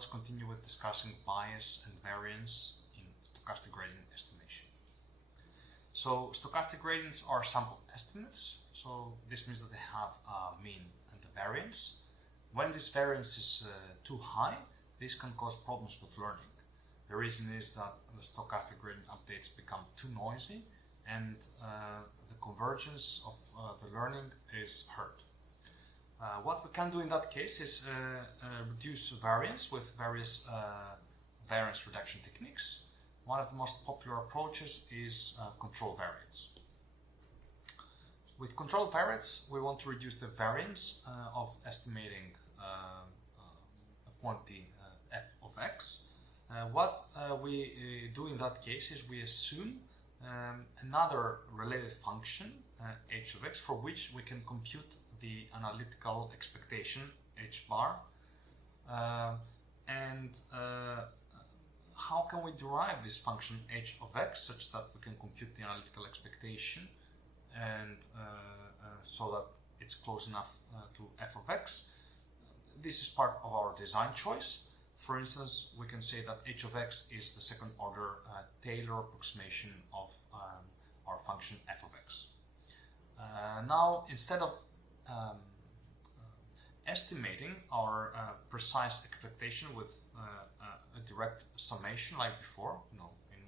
let's continue with discussing bias and variance in stochastic gradient estimation. So stochastic gradients are sample estimates. So this means that they have a mean and a variance. When this variance is too high, this can cause problems with learning. The reason is that the stochastic gradient updates become too noisy and the convergence of the learning is hurt. What we can do in that case is reduce variance with various variance reduction techniques. One of the most popular approaches is control variance. With control variance, we want to reduce the variance of estimating a quantity f of x. What we do in that case is we assume another related function, h of x, for which we can compute the analytical expectation, h bar. How can we derive this function h of x such that we can compute the analytical expectation and so that it's close enough to f of x? This is part of our design choice. For instance, we can say that h of x is the second order Taylor approximation of our function f of x. Now, instead of estimating our precise expectation with a direct summation like before, in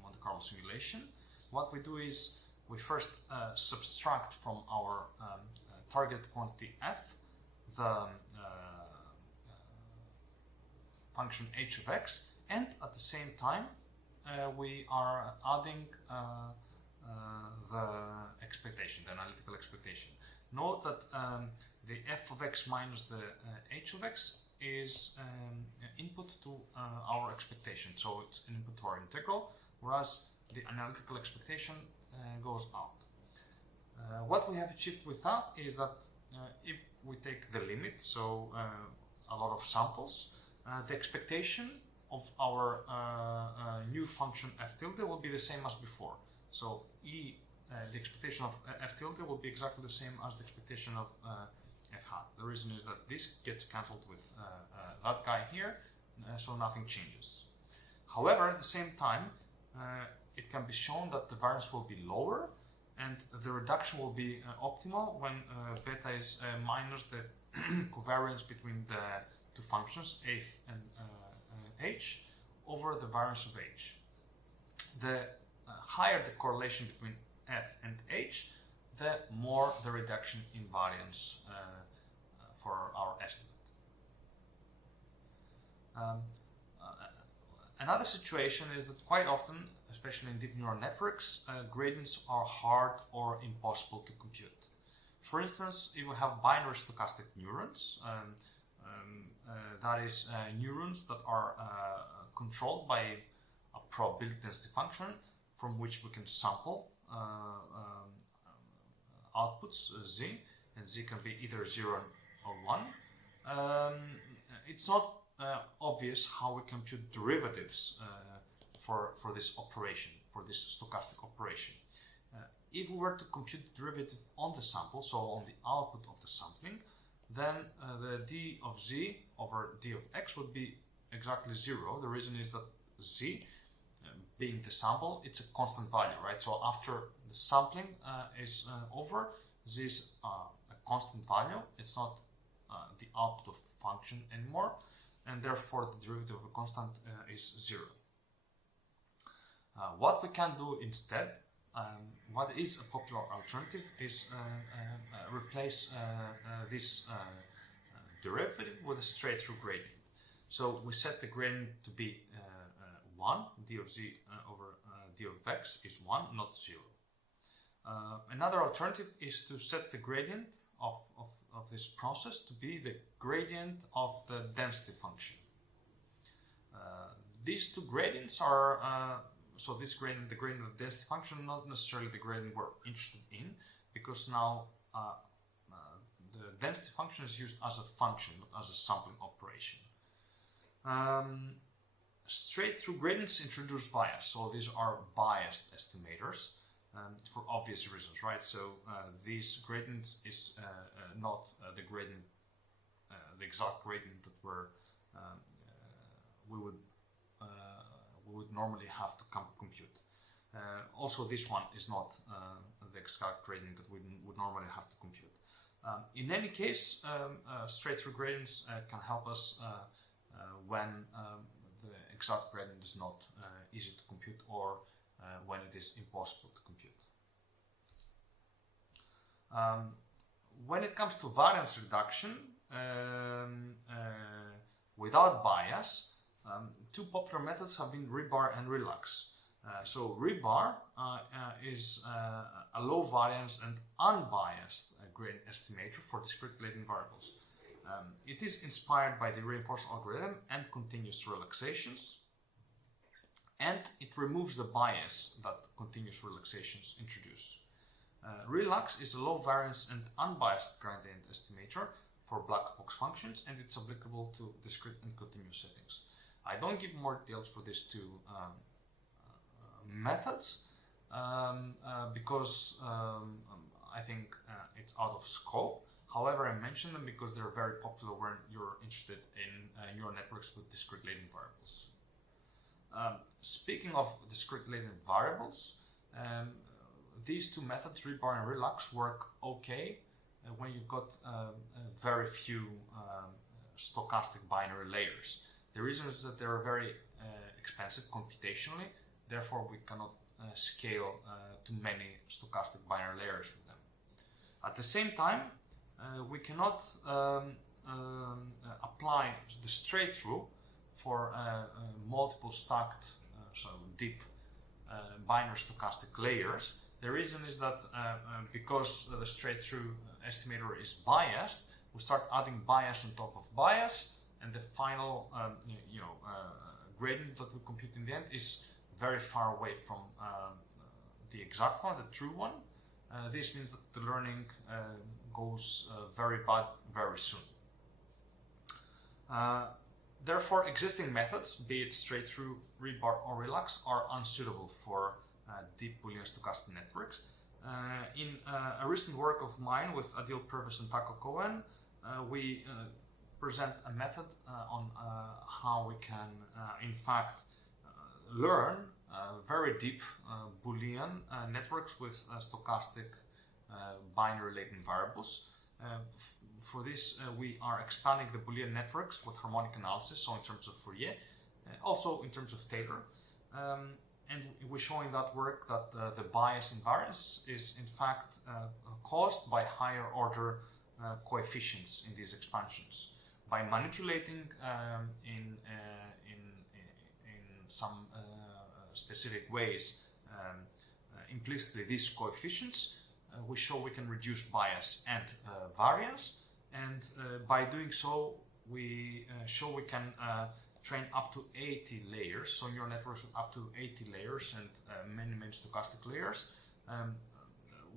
Monte Carlo simulation, what we do is we first subtract from our target quantity f the function h of x, and at the same time we are adding the expectation, the analytical expectation. Note that the f of x minus the h of x is input to our expectation, so it's an input to our integral, whereas the analytical expectation goes out. What we have achieved with that is that if we take the limit, so a lot of samples, the expectation of our new function f tilde will be the same as before. So the expectation of f tilde will be exactly the same as the expectation of f hat. The reason is that this gets cancelled with that guy here, so nothing changes. However, at the same time, it can be shown that the variance will be lower and the reduction will be optimal when beta is minus the covariance between the two functions, f and h, over the variance of h. The higher the correlation between f and h, the more the reduction in variance for our estimate. Another situation is that quite often, especially in deep neural networks, gradients are hard or impossible to compute. For instance, if we have binary stochastic neurons, that is neurons that are controlled by a probability density function from which we can sample outputs z, and z can be either 0 or 1. It's not obvious how we compute derivatives for this operation, for this stochastic operation. If we were to compute the derivative on the sample, so on the output of the sampling, then the d of z over d of x would be exactly 0. The reason is that z, being the sample, it's a constant value, right? So after the sampling is over, z is a constant value. It's not the output of the function anymore, and therefore the derivative of a constant is 0. What we can do instead, what is a popular alternative, is replace this derivative with a straight-through gradient. So we set the gradient to be 1, d of z over d of x is 1, not 0. Another alternative is to set the gradient of this process to be the gradient of the density function. These two gradients are, so this gradient, the gradient of the density function, not necessarily the gradient we're interested in, because now the density function is used as a function, not as a sampling operation. Straight-through gradients introduce bias, so these are biased estimators for obvious reasons, right? So this gradient is not the gradient, the exact gradient that we're would normally have to compute. Also, this one is not the exact gradient that we would normally have to compute. In any case, straight-through gradients can help us when the exact gradient is not easy to compute, or when it is impossible to compute. When it comes to variance reduction without bias, two popular methods have been rebar and relux. So rebar is a low variance and unbiased gradient estimator for discrete latent variables. It is inspired by the reinforced algorithm and continuous relaxations, and it removes the bias that continuous relaxations introduce. Relux is a low variance and unbiased gradient estimator for black box functions, and it's applicable to discrete and continuous settings. I don't give more details for these two methods because I think it's out of scope. However, I mention them because they're very popular when you're interested in neural networks with discrete latent variables. Speaking of discrete latent variables, these two methods, rebar and relux, work okay when you've got very few stochastic binary layers. The reason is that they're very expensive computationally, therefore we cannot scale to many stochastic binary layers with them. At the same time, we cannot apply the straight-through for multiple stacked, so deep binary stochastic layers. The reason is that because the straight-through estimator is biased, we start adding bias on top of bias, and the final gradient that we compute in the end is very far away from the exact one, the true one. This means that the learning goes very bad very soon. Therefore, existing methods, be it straight-through, rebar or relux, are unsuitable for deep Boolean stochastic networks. In a recent work of mine with Adil Purvis and Taco Cohen, we present a method on how we can, in fact, learn very deep Boolean networks with stochastic binary latent variables. For this, we are expanding the Boolean networks with harmonic analysis, so in terms of Fourier, also in terms of Taylor. And we show in that work that the bias in variance is in fact caused by higher order coefficients in these expansions. By manipulating in some specific ways implicitly these coefficients, we show we can reduce bias and variance, and by doing so we show we can train up to 80 layers, so neural networks with up to 80 layers and many stochastic layers,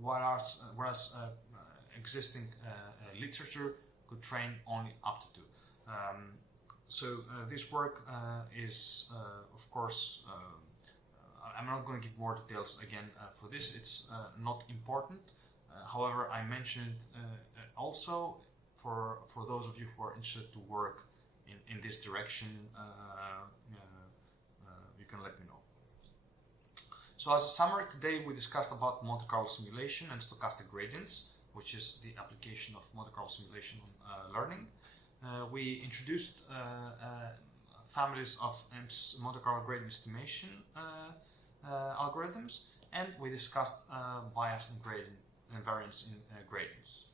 whereas existing literature could train only up to 2. So this work is, of course, I'm not going to give more details again for this, it's not important. However, I mentioned also for those of you who are interested to work in this direction, you can let me know. So as a summary, today we discussed about Monte Carlo simulation and stochastic gradients, which is the application of Monte Carlo simulation on learning. We introduced families of Monte Carlo gradient estimation algorithms, and we discussed bias and gradient and variance in gradients.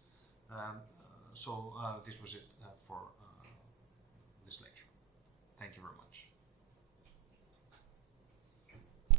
So this was it for